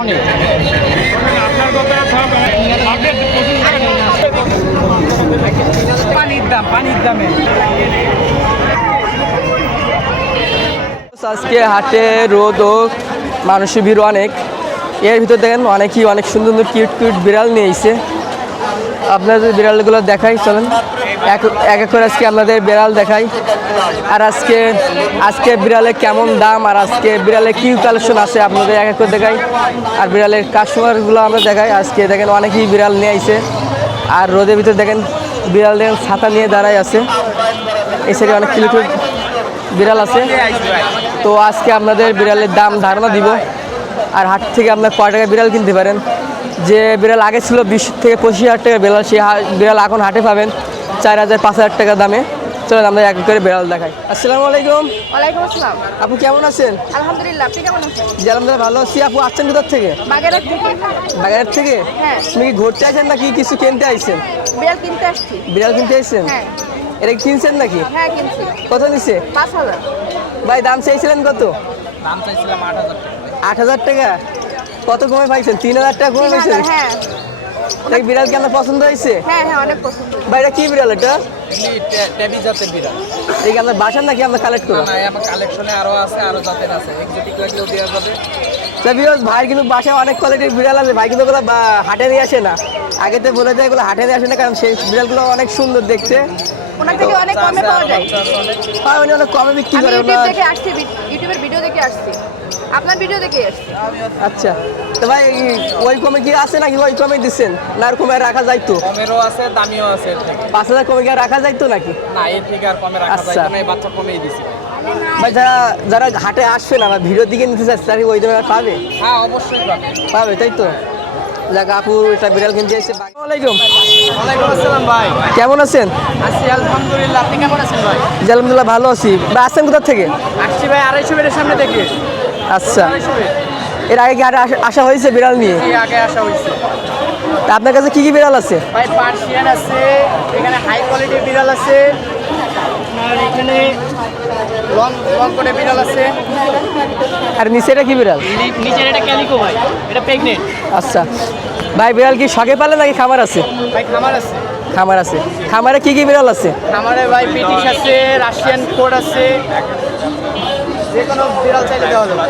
অনেক পানির দামে আজকে হাটে রোদ ও মানুষের ভিড় অনেক। এর ভিতর দেখেন অনেকেই অনেক সুন্দর সুন্দর কিউট কিউট বিড়াল নিয়ে এসেছে। আপনাদের বিড়ালগুলো দেখাই, চলেন এক এক করে আজকে আপনাদের বিড়াল দেখাই। আর আজকে বিড়ালের কেমন দাম আর আজকে বিড়ালের কী কালেকশন আছে আপনাদের এক এক করে দেখাই। আর বিড়ালের কাস্টমারগুলো আমরা দেখাই। আজকে দেখেন অনেকেই বিড়াল নিয়ে আইছে। আর রোদের ভিতরে দেখেন বিড়াল দেখেন ছাতা নিয়ে দাঁড়ায় আছে। এই সাইডে অনেক কিউট বিড়াল আছে। তো আজকে আপনাদের বিড়ালের দাম ধারণা দিব। আর হাট থেকে আপনার কয় টাকা বিড়াল কিনতে পারেন। যে বিড়াল আগে ছিল 20 থেকে 25,000 টাকা বিড়াল, সেই বিড়াল এখন হাটে পাবেন 4,000 5,000 টাকা দামে। চলেন আমরা এক করে বিড়াল দেখাই। আসসালামু আলাইকুম। ওয়ালাইকুম আসসালাম। আপু কেমন আছেন? আলহামদুলিল্লাহ, আপনি কেমন আছেন? জি আলহামদুলিল্লাহ ভালো আছি। আপু আসছেন কোথা থেকে? বাগেরহাট থেকে। বাগেরহাট থেকে? হ্যাঁ। আপনি কি ঘুরতে আইছেন নাকি কিছু কিনতে আইছেন? বিড়াল কিনতে আসছি। বিড়াল কিনতে আইছেন? হ্যাঁ। এটা কিনছেন নাকি? হ্যাঁ কিনছি। কত নিচ্ছে? 5,000। ভাই দাম চাইছিলেন কত? দাম চাইছিলাম 8,000 টাকা। 8,000 টাকা? কত কমে পাইছেন? 3,000 টাকা কমে পাইছেন? হ্যাঁ দেখ বিড়াল কি আপনার পছন্দ হয়েছে? হ্যাঁ হ্যাঁ অনেক পছন্দ। ভাই এটা কি বিড়াল এটা? এমনি টেবি জাতের বিড়াল। এই কি আপনার বাসার নাকি আমরা কালেক্ট করবো? না, আমার কালেকশনে আরো আছে, আরো জাতের আছে। এক্সোটিক লাগলেও দেওয়া যাবে। ভাই কিন্তু বাসায় অনেক কোয়ালিটির বিড়াল আছে। ভাই কিন্তু ওগুলো হাটে নিয়ে আসে না। আগে তো বলে যায় এগুলো হাটে নিয়ে আসে না, কারণ সেই বিড়ালগুলো অনেক সুন্দর দেখতে। ওনার থেকে অনেক কমে পাওয়া যায়। আর উনি অনেক কমে বিক্রি আমি করে। ইউটিউব থেকে আসছি, ইউটিউবের ভিডিও দেখে আসছি। আপনার ভিডিও দেখে আসছি। আচ্ছা, তো ভাই ওই কমে কি আছে নাকি ওই কমে দিচ্ছেন না? আর কমে রাখা যাইতো? কমেরও আছে, দামিও আছে এর থেকে। 5,000 কমে কি আর রাখা যাইতো নাকি? না, এর থেকে আর কমে রাখা যায় না। এই বাচ্চা কমেই দিছি। ভাই যারা হাটে আসবে না বা ভিডিওর দিকে নিতে চাচ্ছে তারা কি ওই দামে পাবে? হ্যাঁ অবশ্যই পাবে। পাবে, তাই তো? যাক আপু এটা বিড়াল কিনতে এসেছে। আসসালামু আলাইকুম। ওয়ালাইকুম আসসালাম ভাই। কেমন আছেন? আছি আলহামদুলিল্লাহ। আপনি কেমন আছেন ভাই? জি আলহামদুলিল্লাহ ভালো আছি। ভাই আসছেন কোথা থেকে? আসছি ভাই 250 বেডের সামনে থেকে। আচ্ছা, এর আগে কি হাটে আসা হয়েছে বিড়াল নিয়ে? আগে আসা হয়েছে। তা আপনার কাছে কি কি বিড়াল আছে? ভাই পার্সিয়ান আছে, এখানে হাই কোয়ালিটির বিড়াল আছে, আর এখানে লং করে বিড়াল আছে। আর নিচে এটা কি বিড়াল? নিচের এটা ক্যালিকো ভাই, এটা প্রেগনেন্ট। আচ্ছা ভাই, বিড়াল কি শখে পালে নাকি খামার আছে? ভাই খামার আছে। খামার আছে। খামারে কি কি বিড়াল আছে? খামারে ভাই ব্রিটিশ আছে, রাশিয়ান কোড আছে, যে কোনো বিড়াল চাইলে দেওয়া যাবে।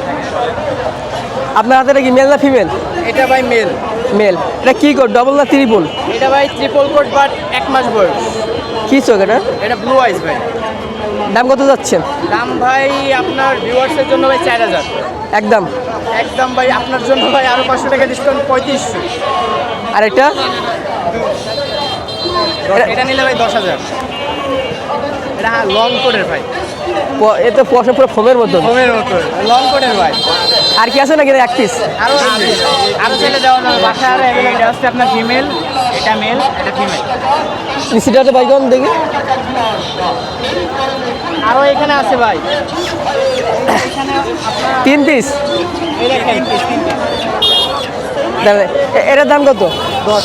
আপনার হাতে এটা কি মেল না ফিমেল? এটা ভাই মেল। মেল। এটা কি কোড, ডবল না ট্রিপল? এটা ভাই ট্রিপল কোড, বাট 1 মাস বয়স। কি চোখ এটা? এটা ব্লু আইস ভাই। দাম কত যাচ্ছেন? দাম ভাই আপনার ভিউয়ার্সের জন্য ভাই 4,000 একদম। একদম ভাই আপনার জন্য ভাই আরো 500 টাকা ডিসকাউন্ট, 3500। আর এটা? এটা নিলে ভাই 10,000। এটা লং কোডের ভাই, এ তো পশা পুরো ফোমের মতো। হোমের মতো লং কোডের ভাই। আর কি আছে নাকি এক পিস? আরো চাইলে দেওয়া যাবে। বাসায় আরো অ্যাভেলেবল আছে আপনার ফিমেল, এটা মেল, এটা ফিমেল। নিচেটাতে ভাই কেমন দেখি? আরো এখানে আছে ভাই, 3 পিস। এই দেখেন 3 পিস। এটার দাম কত? 10।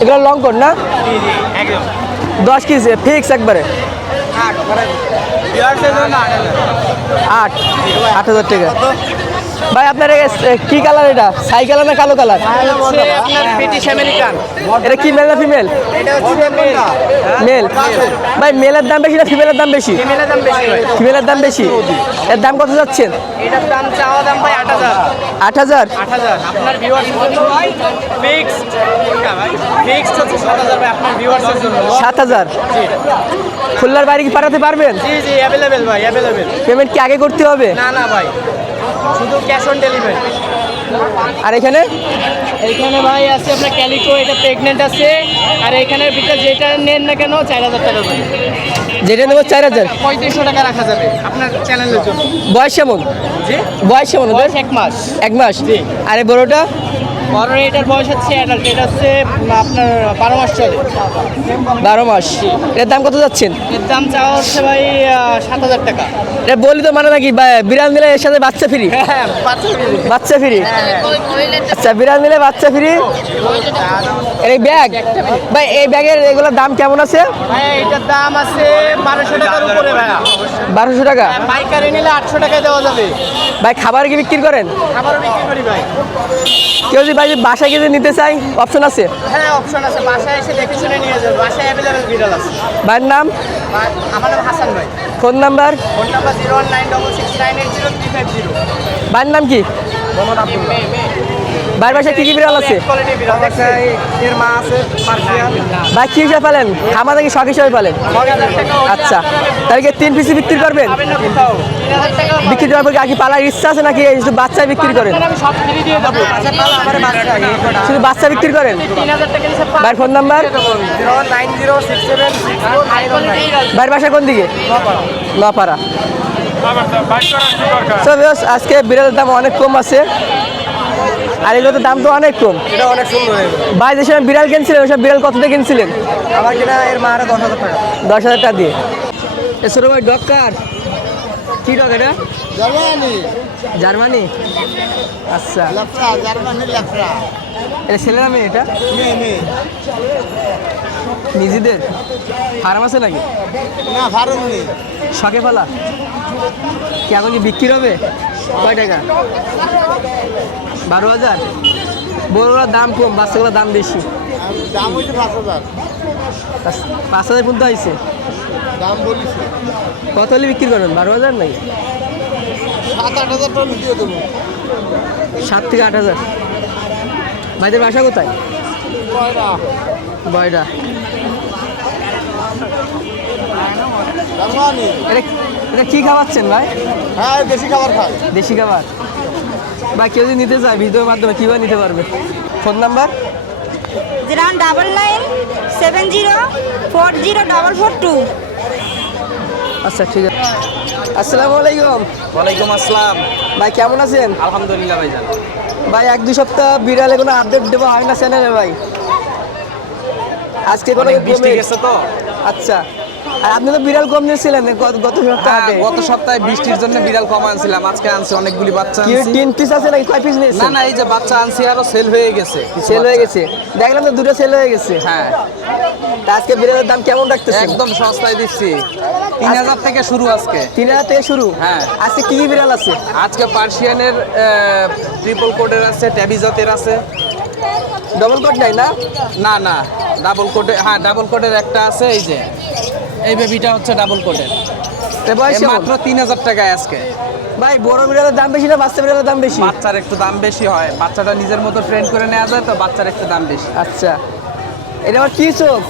এগুলো লং কোড না? জি জি একদম 10 কেজি ফিক্স একবারে? 8 মানে ভিউয়ার্সের জন্য 8,000 টাকা। ভাই আপনার কি কালার এটা? ছাই কালার না কালো কালার? আপনার ব্রিটিশ আমেরিকান। এটা কি মেল না ফিমেল? এটা হচ্ছে মেল। মেল। ভাই মেলের দাম বেশি না ফিমেলের দাম বেশি? ফিমেলের দাম বেশি ভাই। ফিমেলের দাম বেশি। এর দাম কত যাচ্ছেন? এটার দাম চাওয়া দাম ভাই 8,000। 8,000? 8,000 আপনার ভিউয়ার্সের জন্য ফিক্সড। ফিক্সড হচ্ছে 7,000 ভাই আপনার ভিউয়ার্সের জন্য। 7,000? জি খুলনার বাইরে কি পাঠাতে পারবেন? জি জি অ্যাভেলেবেল ভাই, অ্যাভেলেবেল। পেমেন্ট কি আগে করতে হবে? না না ভাই, শুধু ক্যাশ অন ডেলিভারি। আর এখানে? এইখানে ভাই আছে আপনার ক্যালিকো, এটা প্রেগনেন্ট আছে। আর এখানের ভিতরে যেটা নেন না কেন 4,000 টাকা ভাই। যেটা নেবো 4,000? 3500 টাকা রাখা যাবে আপনার চ্যানেলের জন্য। বয়স কেমন? জি বয়স কেমন? বয়স 1 মাস। 1 মাস? জি। আরে বড়টা? বড় এটার বয়স হচ্ছে অ্যাডাল্ট, এটা হচ্ছে আপনার 12 মাস চলে। 12 মাস। এর দাম কত যাচ্ছেন? এর দাম চাওয়া হচ্ছে ভাই 7,000 টাকা। এটা বলি তো মানে নাকি বিড়াল নিলে এর সাথে বাচ্চা ফ্রি? হ্যাঁ, বাচ্চা ফ্রি। আচ্ছা, বিড়াল নিলে বাচ্চা ফ্রি। এই ব্যাগ ভাই, এই ব্যাগের এগুলোর দাম কেমন আছে? ভাই এটার দাম আছে 1200 টাকার উপরে ভাইয়া। 1200 টাকা। পাইকারি নিলে 800 টাকায় দেওয়া যাবে। ভাই খাবার কি বিক্রি করেন? খাবারও বিক্রি করি ভাই। কেউ যদি ভাই বাসায় গিয়ে নিতে চাই, অপশন আছে? হ্যাঁ, অপশন আছে, বাসায় এসে দেখে শুনে নিয়ে যাবে, বাসায় অ্যাভেলেবেল বিড়াল আছে। ভাইয়ের নাম? আমার নাম হাসান ভাই। Phone number? Phone number 01966980350। ভাইয়ের নাম কি? মোহাম্মদ আব্দুল্লাহ। ভাইয়ের বাসায় কি কি বিড়াল আছে? কোয়ালিটি বিড়াল আছে, এর মা আছে পার্সিয়ান। ভাই কি হিসাবে পালেন? খামার নাকি শখ হিসাবে পালেন? আচ্ছা, তাহলে কি 3 পিসি বিক্রি করবেন? পাবেন না কোথাও। 3000 টাকা বিক্রি করার পর কি পালার ইচ্ছা আছে নাকি শুধু বাচ্চা বিক্রি করেন? আমি সব ফ্রি দিয়ে দেবো। শুধু বাচ্চা বিক্রি করেন? 3000 টাকা নিচে ভাইয়ের ফোন নাম্বার? 0906764। ভাইয়ের বাসা কোন দিকে? নপাড়া। So viewers, আজকে বিড়ালের দাম অনেক কম আছে, আর এগুলোতে দাম তো অনেক কম। এটা অনেক সুন্দর। ভাই যে সময় বিড়াল কিনছিলেন ওসব বিড়াল কত দিয়ে কিনছিলেন? আমার কিনা এর মা 10,000 টাকা। 10,000 টাকা দিয়ে। এ ছোট ভাই ডগ কার? কি ডগ এটা? জার্মানি। জার্মানি। আচ্ছা, লাফরা, জার্মানি লাফরা। এটা ছেলেরা মেয়ে? এটা মেয়ে। নিজেদের ফার্ম আছে নাকি? না, ফার্ম নেই। শখে ফেলা? কি এখন কি বিক্রি হবে? কয় টাকা? 12,000। বড়গুলোর দাম কম, বাচ্চাগুলোর দাম বেশি। দাম হইছে 5,000। 5,000 পর্যন্ত হয়েছে। দাম বলিস কত হলে বিক্রি করবেন? 12,000 নাকি? 7-8,000 টাকা দিয়ে দেবো। 7 থেকে 8,000। ভাইদের বাসা কোথায়? বয়ডা। জার্মানি। এটা এটা কি খাওয়াচ্ছেন ভাই? হ্যাঁ, দেশি খাবার খায়। দেশি খাবার। ভাই কেউ যদি নিতে চায় ভিডিওর মাধ্যমে কীভাবে নিতে পারবে? Phone number? 09970404442। আচ্ছা, ঠিক আছে। আসসালামু আলাইকুম। ওয়ালাইকুম আসসালাম। ভাই কেমন আছেন? আলহামদুলিল্লাহ ভাইজান। ভাই 1-2 সপ্তাহ বিড়ালে কোনো আপডেট দেওয়া হয় না চ্যানেলে ভাই, আজকে কোনো অনেক বৃষ্টি কমে- গেছে তো। আচ্ছা, আর আপনি তো বিড়াল কম নিয়েছিলেন গত সপ্তাহে। হ্যাঁ, গত সপ্তাহে বৃষ্টির জন্য বিড়াল কম আনছিলাম, আজকে আনছি অনেকগুলি বাচ্চা কি আনছি। 3 পিস আছে নাকি কয় পিস না নিয়েছেন? না, এই যে বাচ্চা আনছি আরো সেল হয়ে গেছে কিছু সেল হয়ে বাচ্চা। গেছে, দেখলাম তো 2টো সেল হয়ে গেছে। হ্যাঁ, তা আজকে বিড়ালের দাম কেমন রাখতেছেন? একদম সস্তায় দিচ্ছি। 3,000 থেকে শুরু আজকে। 3,000 থেকে শুরু। হ্যাঁ। আজকে কি কি বিড়াল আছে? আজকে পার্সিয়ানের ট্রিপল কোডের আছে, ট্যাবিজাতের আছে। ডবল কোট নাই না? না না, ডাবল কোডের, হ্যাঁ ডাবল কোডের একটা আছে। এই যে এই বেবিটা হচ্ছে ডাবল কোডের, বয়স কেমন? মাত্র 3,000 টাকায় আজকে। ভাই বড় বিড়ালের দাম বেশি না বাচ্চা বিড়ালের দাম বেশি? বাচ্চার একটু দাম বেশি হয়, বাচ্চাটা নিজের মতো ট্রেন করে নেওয়া যায় তো বাচ্চার একটু দাম বেশি। আচ্ছা, এটা আবার কি চোখ?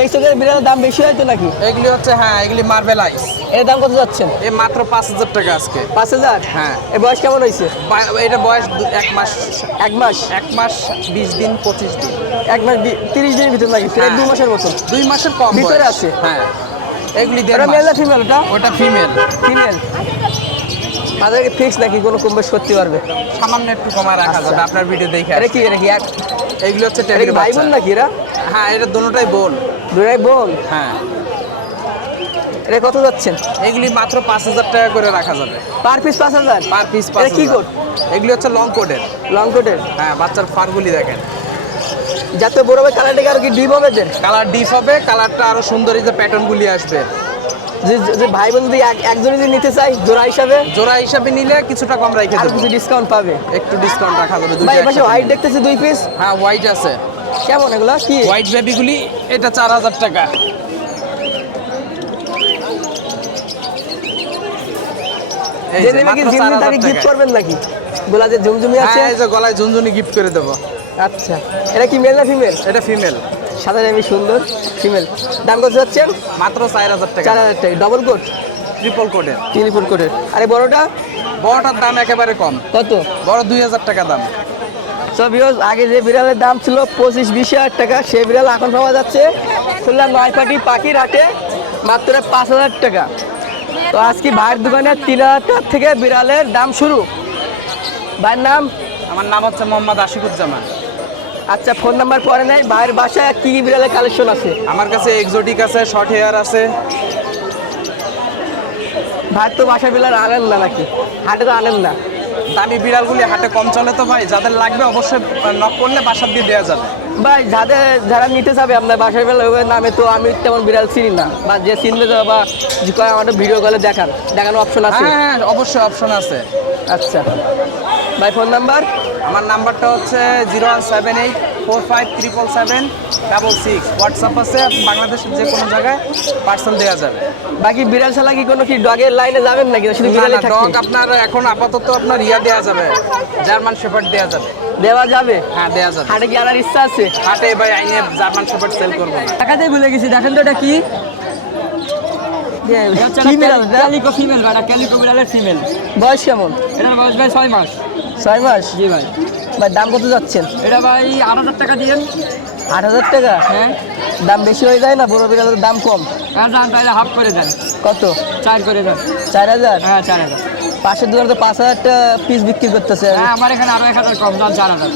এই চোখের বিড়ালের দাম বেশি হয়তো নাকি? এগুলি হচ্ছে, হ্যাঁ এগুলি মার্বেল আইস। এর দাম কত যাচ্ছেন? এ মাত্র 5,000 টাকা আজকে। 5,000? হ্যাঁ। এর বয়স কেমন হয়েছে? এটা বয়স 1 মাস। 1 মাস? 1 মাস 20 দিন 25 দিন। 1 মাস 30 দিনের ভিতর নাকি? প্রায় হ্যাঁ। 2 মাসের মতন। 2 মাসের কম ভিতরে বয়স। আছে? হ্যাঁ, এগুলি ওটা মেল না ফিমেল? ওটা ওটা ফিমেল। ফিমেল। তাদেরকে ফিক্স নাকি কোনো কম বেশ করতে পারবে? সামান্য একটু কমায় রাখা আচ্ছা। যাবে, আপনার ভিডিও দেখে এটা আসুন। কি এগুলি হচ্ছে এটা টেবিল কি ভাই বোন নাকি এরা? হ্যাঁ, এটা দুটোটাই বোন। দুটাই বোন? হ্যাঁ, এটা কত যাচ্ছেন? এগুলি মাত্র 5,000 টাকা করে রাখা যাবে। Per piece 5,000? পার পিস এটা কি কোট? এগুলি হচ্ছে লং কোডের। লং কোটের? হ্যাঁ, বাচ্চার ফারগুলি দেখেন। যাতে বড় ভাই কালারটা আর কি ডিপ হবে যে? কালার ডিপ হবে, কালারটা আরো সুন্দর, এই যে প্যাটার্নগুলি আসবে। যে ভাই বোন যদি একজন যদি নিতে চাই জোড়া হিসাবে, জোড়া হিসাবে নিলে কিছুটা কম রাখে আর দেবো। কিছু ডিসকাউন্ট পাবে? একটু ডিসকাউন্ট রাখা যাবে। ভাই দুইটা এপাশে হোয়াইট দেখতেছি 2 পিস। হ্যাঁ, হোয়াইট আছে। কেমন এগুলো? কি হোয়াইট বেবিগুলি এটা 4,000 টাকা। এই যে যে নেবে কি মাত্র জিম্মি 4,000 তাকে গিফট টাকা। করবেন নাকি? গোলা যে ঝুমঝুমি আছে? হ্যাঁ, এই যে গলায় ঝুনঝুনি গিফট করে দেবো। আচ্ছা, এটা কি মেল না ফিমেল? এটা ফিমেল। সাদা আমি সুন্দর ফিমেল। দাম কত যাচ্ছেন? মাত্র 4,000 টাকা। 4,000 টাকা। ডবল কোট? ট্রিপল কোডের। টেলিফোন কোটের। আরে বড়টা বড়টার দাম একেবারে কম, কত? বড় 2,000 টাকা দাম। সব ভিউয়ার্স, আগে যে বিড়ালের দাম ছিল 25-20 হাজার টাকা, সেই বিড়াল এখন পাওয়া যাচ্ছে খুলনা নয়পাটি পাখির হাটে মাত্র 5,000 টাকা। তো আজকে ভাইয়ের দোকানে 3,000 টাকা থেকে বিড়ালের দাম শুরু। ভাইয়ের নাম? আমার নাম হচ্ছে মোহাম্মদ আশিকুজ্জামান। আচ্ছা, ফোন নাম্বার পরে নাই। ভাইয়ের বাসায় কি কি বিড়ালের কালেকশন আছে? আমার কাছে এক্সোটিক আছে, শর্ট হেয়ার আছে। ভাই তো বাসায় বিড়াল আনেন না নাকি? হাটে তো আনেন না। দামি বিড়ালগুলি হাটে কম চলে তো ভাই, যাদের লাগবে অবশ্যই নক করলে বাসার দিয়ে দেওয়া যাবে। ভাই যারা নিতে চাবে আপনার বাসায় বিড়াল ওই নামে, তো আমি তেমন বিড়াল চিনি না, বা যে চিনবে তো বা যে কয় আমাদের ভিডিও কলে দেখানো অপশন আছে। হ্যাঁ হ্যাঁ, অবশ্যই অপশন আছে। আচ্ছা ভাই, ফোন নাম্বার? আমার নাম্বারটা হচ্ছে 0178457776। হোয়াটসঅ্যাপ আছে, বাংলাদেশের যে কোনো জায়গায় পার্সেল দেওয়া যাবে। বাকি বিড়াল ছাড়া কি কোনো কি ডগের লাইনে যাবেন নাকি? শুধু বিড়ালই ডগ থাকবে? আপনার এখন আপাতত আপনার দেওয়া যাবে, জার্মান শেফার্ড দেওয়া যাবে। দেওয়া যাবে? হ্যাঁ দেওয়া যাবে। হাটে কি আনার ইচ্ছা আছে? হাটে ভাই আইনে জার্মান শেফার্ড সেল করবো না। টাকাতেই ভুলে গেছি, দেখেন তো এটা কি? কি বিড়াল? ক্যালিকো ফিমেল, এটা ক্যালিকো বিড়ালের ফিমেল। বয়স কেমন? এটার বয়স ভাই 6 মাস। 6 মাস? জি ভাই। ভাই দাম কত যাচ্ছেন? এটা ভাই 8,000 টাকা দিয়েন। 8,000 টাকা? হ্যাঁ, দাম বেশি হয়ে যায় না? বড় বিড়ালের দাম কম। যান তাহলে হাফ করে দেন, কত? 4 করে দেন। 4,000? হ্যাঁ 4,000। পাশের দোকানে তো 5,000 টাকা পিস বিক্রি করতেছে। হ্যাঁ আমার এখানে আরো 1,000 কম দাম, 4,000।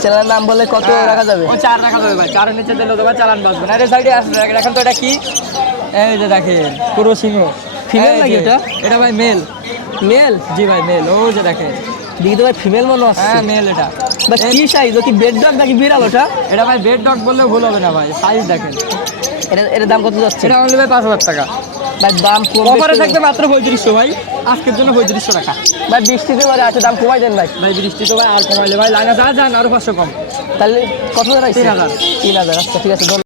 ছেলের নাম বলে কত রাখা যাবে? ও 4 রাখা যাবে ভাই, 4-এর নিচে দিলে তো ভাই চালান বাঁচবে না। এর সাইডে আসবে, দেখেন তো এটা কি? এই যে দেখেন পুরো সিংহ। Female এই নাকি যে, এটা? এটা ভাই মেল। মেল? জি ভাই মেল। ও যে দেখেন, দেখি তো ভাই ফিমেল মনে হচ্ছে। হ্যাঁ মেল এটা। ভাই কি সাইজ? ও কি বেড ডগ নাকি বিড়াল ওটা? এটা ভাই বেড ডগ বললেও ভুল হবে না ভাই, সাইজ দেখেন। এর দাম কত যাচ্ছে? এটা হলো ভাই 5,000 টাকা। ভাই দাম কম অফারে বেশি? থাকবে মাত্র 3500 ভাই, আজকের জন্য 3500 টাকা। ভাই বৃষ্টিতে পরে আছে, দাম কমাই দেন ভাই। ভাই বৃষ্টি তো ভাই আর কমাইলে ভাই লাইনে যান আরো 500 কম। তাহলে কত দাঁড়াইছে? 3,000। 3,000। আচ্ছা ঠিক আছে, ধন্যবাদ।